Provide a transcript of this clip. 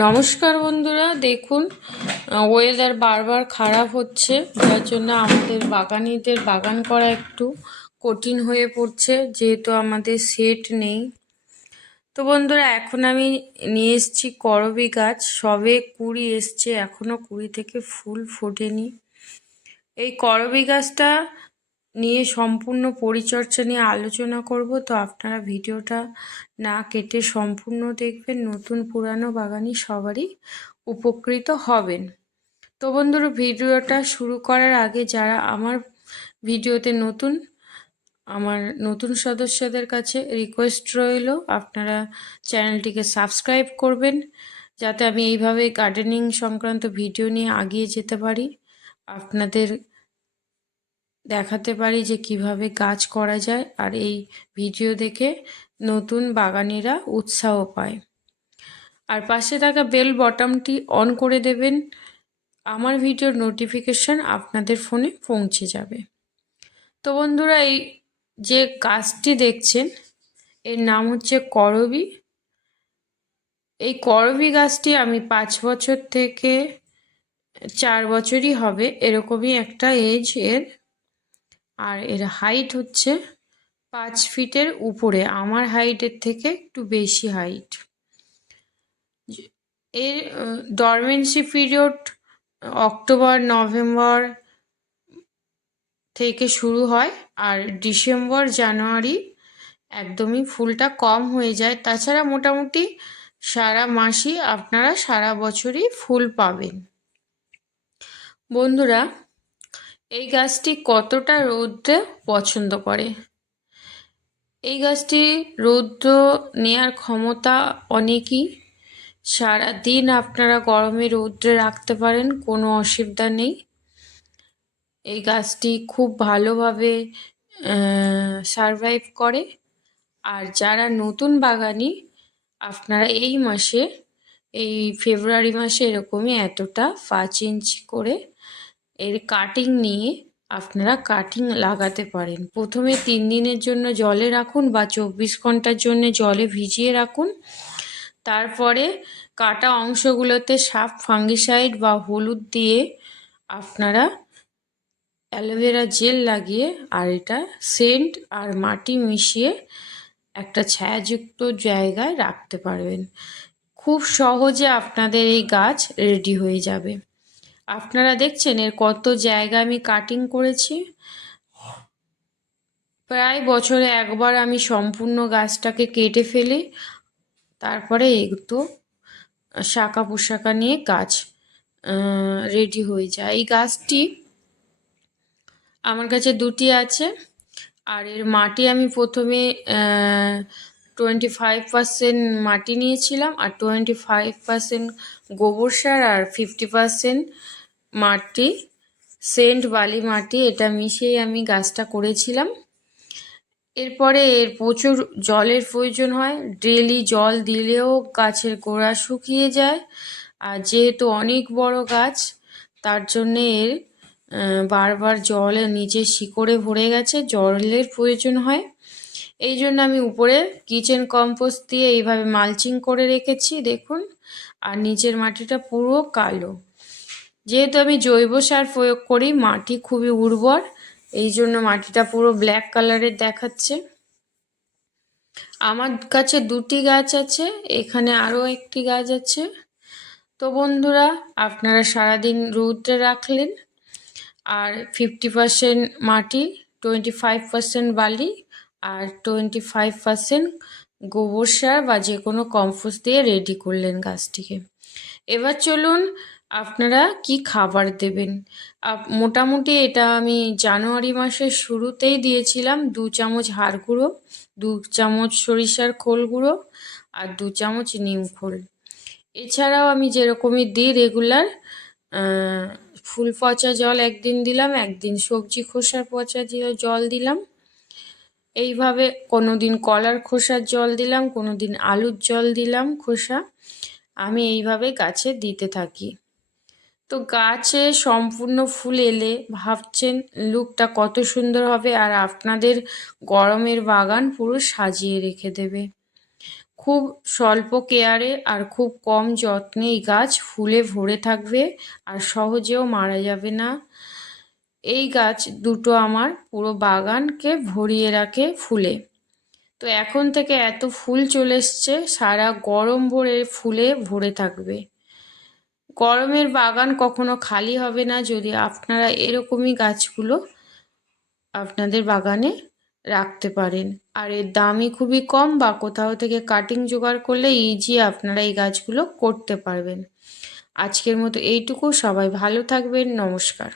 নমস্কার বন্ধুরা, দেখুন ওয়েদার বারবার খারাপ হচ্ছে, যার জন্য আমাদের বাগানিদের বাগান করা একটু কঠিন হয়ে পড়ছে, যেহেতু আমাদের সেট নেই। তো বন্ধুরা, এখন আমি নিয়ে এসেছি করবি গাছ, সবে কুড়ি এসছে এখনও কুড়ি থেকে ফুল ফোটেনি। এই করবি গাছটা নিয়ে সম্পূর্ণ পরিচর্যা নিয়ে আলোচনা করব। তো আপনারা ভিডিওটা না কেটে সম্পূর্ণ দেখবেন। নতুন পুরানো বাগানি সবারই উপকৃত হবেন। তো বন্ধুরা, ভিডিওটা শুরু করার আগে যারা আমার ভিডিওতে নতুন, আমার নতুন সদস্যদের কাছে রিকোয়েস্ট রইল, আপনারা চ্যানেলটিকে সাবস্ক্রাইব করবেন যাতে আমি এইভাবে গার্ডেনিং সংক্রান্ত ভিডিও নিয়ে আগিয়ে যেতে পারি। আপনাদের দেখাতে পারি যে কীভাবে গাছ করা যায় আর এই ভিডিও দেখে নতুন বাগানিরা উৎসাহ পায়। আর পাশে থাকা বেল বটমটি অন করে দেবেন। আমার ভিডিওর নোটিফিকেশান আপনাদের ফোনে পৌঁছে যাবে। তো বন্ধুরা, এই যে গাছটি দেখছেন, এর নাম হচ্ছে করবি। এই করবি গাছটি আমি পাঁচ বছর থেকে চার বছরই হবে, এরকমই একটা এজ এর আর এর হাইট হচ্ছে পাঁচ ফিটের উপরে। আমার হাইটের থেকে একটু বেশি হাইট এর ডরমেন্সি পিরিয়ড অক্টোবর, নভেম্বর থেকে শুরু হয় আর ডিসেম্বর, জানুয়ারি একদমই ফুলটা কম হয়ে যায়। তাছাড়া মোটামুটি সারা মাসই আপনারা সারা বছরই ফুল পাবেন। বন্ধুরা এই গাছটি কতটা রৌদ্রে পছন্দ করে? এই গাছটি রৌদ্র নেয়ার ক্ষমতা অনেকই। সারা দিন আপনারা গরমে রৌদ্রে রাখতে পারেন, কোনো অসুবিধা নেই। এই গাছটি খুব ভালোভাবে সারভাইভ করে। আর যারা নতুন বাগানি, আপনারা এই মাসে, এই ফেব্রুয়ারি মাসে এরকমই এতটা পাঁচ ইঞ্চি করে এর কাটিং নিয়ে আপনারা কাটিং লাগাতে পারেন। প্রথমে তিন দিনের জন্য জলে রাখুন বা চব্বিশ ঘণ্টার জন্য জলে ভিজিয়ে রাখুন। তারপরে কাটা অংশগুলোতে সাপ ফাঙ্গিসাইড বা হলুদ দিয়ে আপনারা অ্যালোভেরা জেল লাগিয়ে আর এটা সেন্ট আর মাটি মিশিয়ে একটা ছায়াযুক্ত জায়গায় রাখতে পারবেন। খুব সহজে আপনাদের এই গাছ রেডি হয়ে যাবে। আপনারা দেখছেন এর কত জায়গা আমি কাটিং করেছি। প্রায় বছরে একবার আমি সম্পূর্ণ গাছটাকে কেটে ফেলি, তারপরে একটু শাখা পোশাকা নিয়ে গাছ রেডি হয়ে যায়। এই গাছটি আমার কাছে দুটি আছে, আর এর মাটি আমি প্রথমে টোয়েন্টি ফাইভ পার্সেন্ট মাটি নিয়েছিলাম আর টোয়েন্টি ফাইভ পার্সেন্ট গোবর সার আর ফিফটি পার্সেন্ট মাটি, সেন্ট বালি মাটি, এটা মিশিয়ে আমি গাছটা করেছিলাম। এরপরে এর প্রচুর জলের প্রয়োজন হয় ডেলি জল দিলেও গাছের গোড়া শুকিয়ে যায়। আর যেহেতু অনেক বড় গাছ, তার জন্যে এর বারবার জলে নিচে শিকড়ে ভরে গেছে, জলের প্রয়োজন হয়। এই জন্য আমি উপরে কিচেন কম্পোস্ট দিয়ে এইভাবে মালচিং করে রেখেছি, দেখুন। আর নিচের মাটিটা পুরো কালো। যেহেতু আমি জৈব সার প্রয়োগ করি, মাটি খুবই উর্বর এই জন্য মাটিটা পুরো ব্ল্যাক কালারের দেখাচ্ছে। আমার কাছে দুটি গাছ আছে, এখানে আরও একটি গাছ আছে। তো বন্ধুরা, আপনারা সারাদিন রৌদ্রে রাখলেন। আর ফিফটি পারসেন্ট মাটি টোয়েন্টি ফাইভ পারসেন্ট বালি আর টোয়েন্টি ফাইভ পারসেন্ট গোবর সার বা যে কোনো কম্পোস্ট দিয়ে রেডি করলেন গাছটিকে। এবার চলুন আপনারা কি খাবার দেবেন? মোটামুটি এটা আমি জানুয়ারি মাসের শুরুতেই দিয়েছিলাম দু চামচ হাড় গুঁড়ো, দু চামচ সরিষার খোল গুঁড়ো আর দু চামচ নিম খোল। এছাড়াও আমি যেরকমই দিই রেগুলার ফুল পচা জল একদিন দিলাম, একদিন সবজি খোসার পচা জল দিলাম। এইভাবে কোনো দিন কলার খোসার জল দিলাম কোনো দিন আলুর জল দিলাম খোসা। আমি এইভাবে গাছে দিতে থাকি। তো গাছে সম্পূর্ণ ফুল এলে ভাবছেন লুকটা কত সুন্দর হবে আর আপনাদের গরমের বাগান পুরো সাজিয়ে রেখে দেবে। খুব স্বল্প কেয়ারে আর খুব কম যত্নে এই গাছ ফুলে ভরে থাকবে আর সহজেও মারা যাবে না। এই গাছ দুটো আমার পুরো বাগানকে ভরিয়ে রাখে ফুলে। তো এখন থেকে এত ফুল চলে এসছে, সারা গরম ভরে ফুলে ভরে থাকবে। গরমের বাগান কখনো খালি হবে না, যদি আপনারা এরকমই গাছগুলো আপনাদের বাগানে রাখতে পারেন। আর এর দামই খুবই কম, বা কোথাও থেকে কাটিং জোগাড় করলে ইজি আপনারা এই গাছগুলো করতে পারবেন। আজকের মতো এইটুকু, সবাই ভালো থাকবেন, নমস্কার।